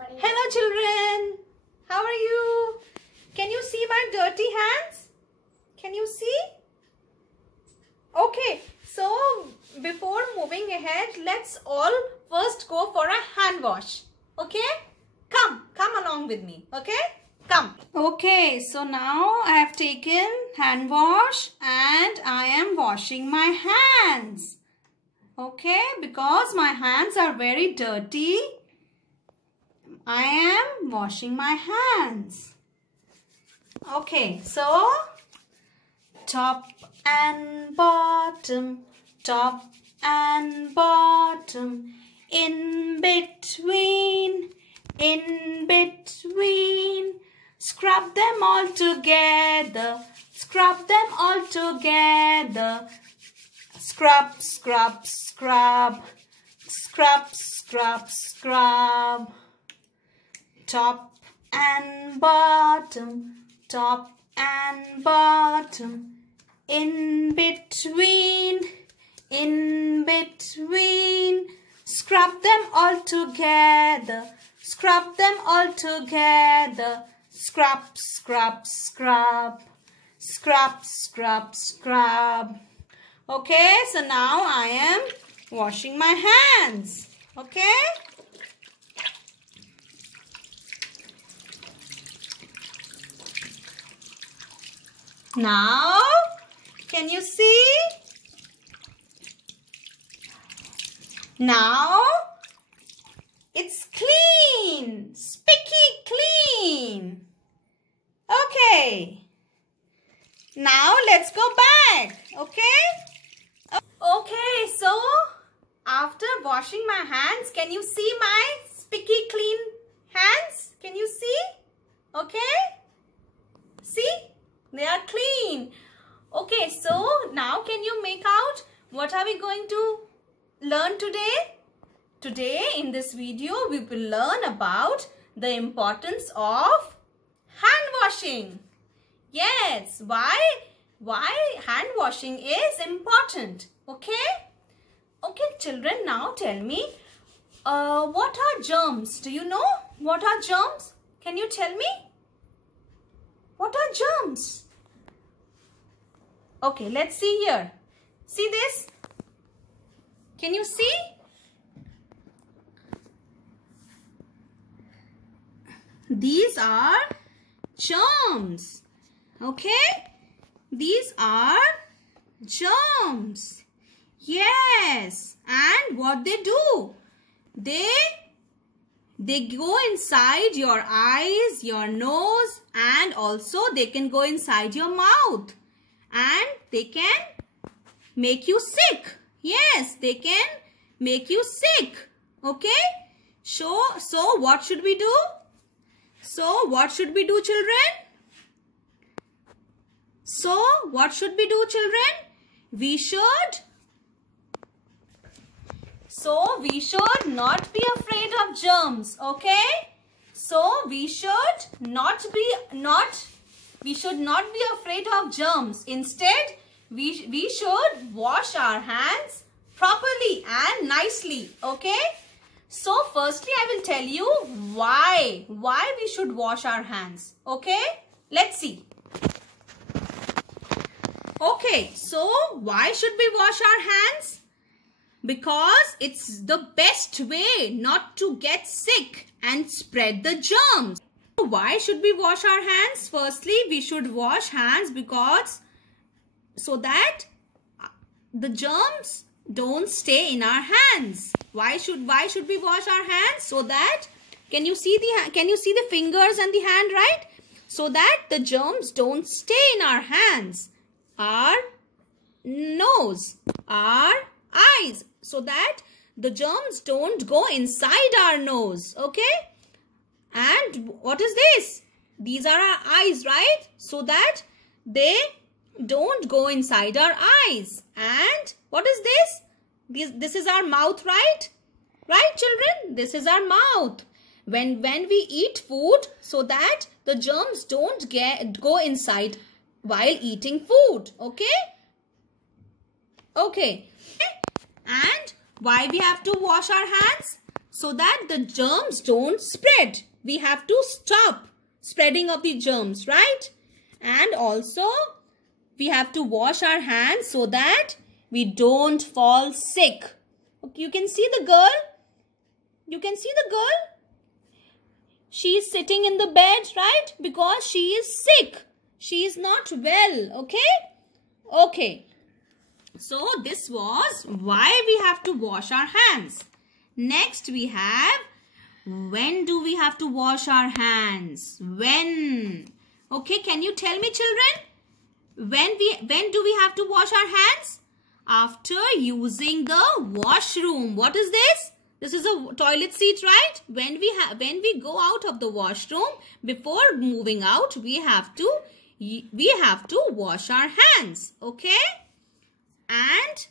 Hello children, how are you? Can you see my dirty hands? Can you see? Okay, so before moving ahead, let's all first go for a hand wash. Okay? Come along with me. Okay? Come. Okay, so now I have taken hand wash and I am washing my hands. Okay, because my hands are very dirty, I am washing my hands. Okay, so top and bottom, in between, scrub them all together, scrub, scrub. Top and bottom, in between, scrub them all together, scrub, scrub. Okay, so now I am washing my hands. Okay. Now, can you see? Now, it's clean, spicky clean. Okay. Now, let's go back. Okay? Okay, so, after washing my hands, can you see my spicky clean hands? Can you see? Okay? See? They are clean. Okay, so now can you make out what are we going to learn today? Today in this video we will learn about the importance of hand washing. Yes, why hand washing is important. Okay? Okay children, now tell me what are germs? Do you know what are germs? Can you tell me? What are germs? Okay, let's see here. See this? Can you see? These are germs. Okay? These are germs. Yes. And what they do? They go inside your eyes, your nose, and also they can go inside your mouth. And they can make you sick. Yes, they can make you sick. Okay? So what should we do? So what should we do, children? So what should we do, children? We should not be afraid of germs. Okay? So we should not be afraid of germs. Instead, we should wash our hands properly and nicely. Okay? So, firstly, I will tell you why we should wash our hands. Okay? Let's see. Okay, so why should we wash our hands? Because it's the best way not to get sick and spread the germs. Why should we wash our hands? Firstly, we should wash hands because so that the germs don't stay in our hands. Why should we wash our hands? So that can you see the fingers and the hand, right? So that the germs don't stay in our hands, our nose, our eyes, so that the germs don't go inside our nose. Okay? And what is this? These are our eyes, right? So that they don't go inside our eyes. And what is this? This is our mouth, right? Right, children? This is our mouth. When we eat food, so that the germs don't go inside while eating food. Okay? Okay. And why we have to wash our hands? so that the germs don't spread. We have to stop spreading of the germs, right? And also we have to wash our hands so that we don't fall sick. Okay, you can see the girl. You can see the girl. She is sitting in the bed, right? Because she is sick. She is not well, okay? Okay. So this was why we have to wash our hands. Next we have, when do we have to wash our hands? When? Okay, can you tell me, children? When do we have to wash our hands? After using the washroom. What is this? This is a toilet seat, right? When we go out of the washroom, before moving out, we have to wash our hands, okay? And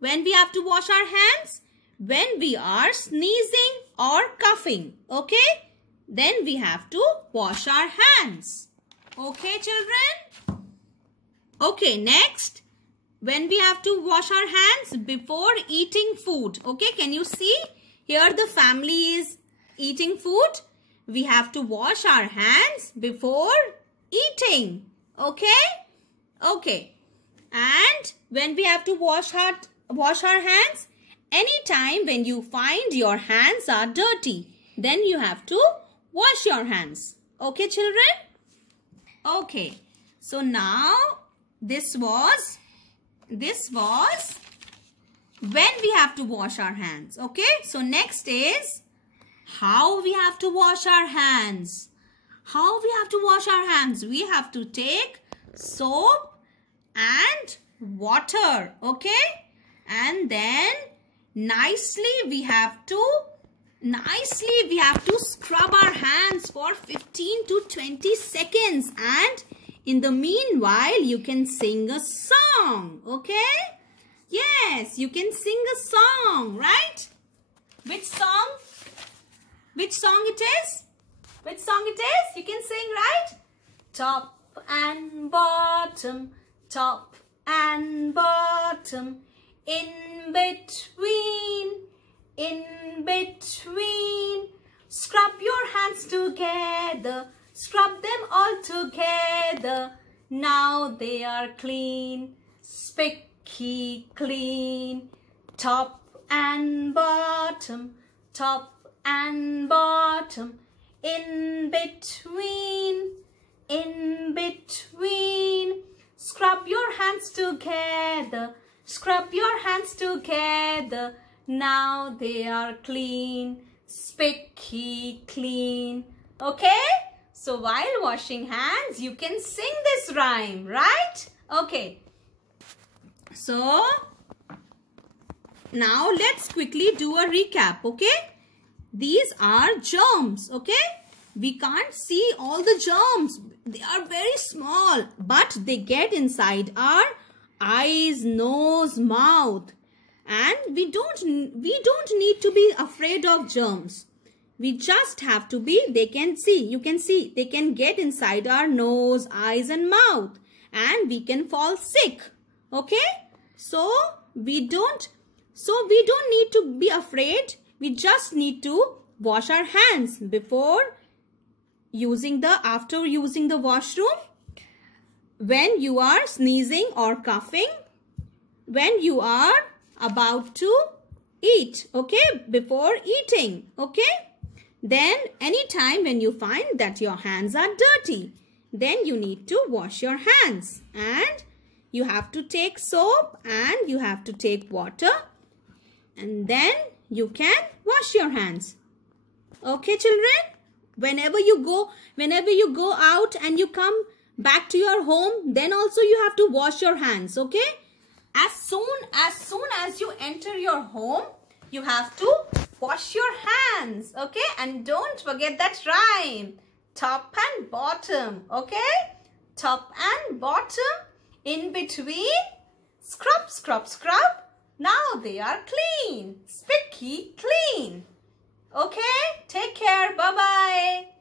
when we have to wash our hands? When we are sneezing or coughing, okay? Then we have to wash our hands. Okay, children? Okay, next. When we have to wash our hands? Before eating food. Okay, can you see? Here the family is eating food. We have to wash our hands before eating. Okay? Okay. And when we have to wash our hands? Anytime when you find your hands are dirty, then you have to wash your hands. Okay, children? Okay. So now this was when we have to wash our hands. Okay. So next is how we have to wash our hands. How we have to wash our hands? We have to take soap and water. Okay. And then nicely we have to scrub our hands for 15 to 20 seconds, and in the meanwhile you can sing a song. Okay? Yes, you can sing a song, right? Which song? Which song it is? Which song it is? You can sing, right? Top and bottom, top and bottom, in between, scrub your hands together, scrub them all together, now they are clean, spicky clean, top and bottom, in between, scrub your hands together, scrub your hands together, now they are clean, spicky clean. Okay? So while washing hands, you can sing this rhyme, right? Okay. So now let's quickly do a recap, okay? These are germs, okay? We can't see all the germs. They are very small, but they get inside our eyes, nose, mouth. And we don't need to be afraid of germs. We just have to be, you can see, they can get inside our nose, eyes and mouth. And we can fall sick. Okay? So we don't need to be afraid. We just need to wash our hands after using the washroom, when you are sneezing or coughing, when you are about to eat, okay, before eating, okay. Then anytime when you find that your hands are dirty, then you need to wash your hands, and you have to take soap and you have to take water, and then you can wash your hands. Okay, children? Whenever you go out and you come back to your home, then also you have to wash your hands, okay? As soon as you enter your home, you have to wash your hands, okay? And don't forget that rhyme. Top and bottom, okay? Top and bottom, in between, scrub, scrub, scrub. Now they are clean, spicky clean. Okay? Take care. Bye-bye.